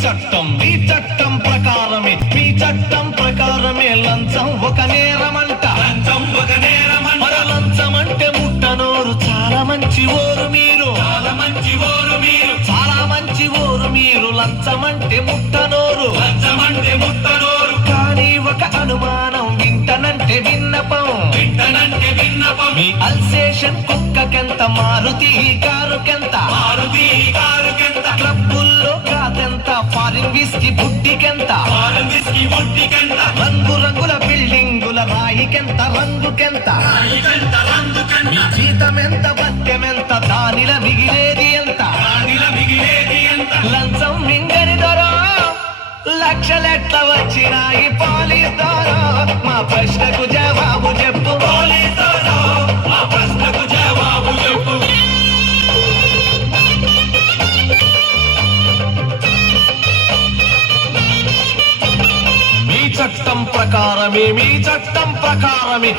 చట్టం ప్రకారమే మీ చట్టం ప్రకారమే లంచం ఒక నేరమంట మన లంచం అంటే ముట్టనోరు చాలా మంచి ఓరు మీరు లంచం అంటే ముట్టనోరు కానీ ఒక అనుమానం వింటనంటే విన్నపం మీ అల్సేషన్ కుక్కకెంత మారుతి కారుకెంత క్లబ్బుల్లో కాదెంత ఫారిన్ విస్కీ బుట్టికెంత రంగుల బిల్డింగుల రాయికెంత రంగుకెంత మీ జీతమెంత భత్యమెంత దానిల మిగిలేది ఎంత లంచం మింగని దొర లక్షలెట్ల వచ్చినాయి పోలీస్ దొర మా ప్రశ్నకు జవాబు చెప్పు మీ చట్టం ప్రకారమే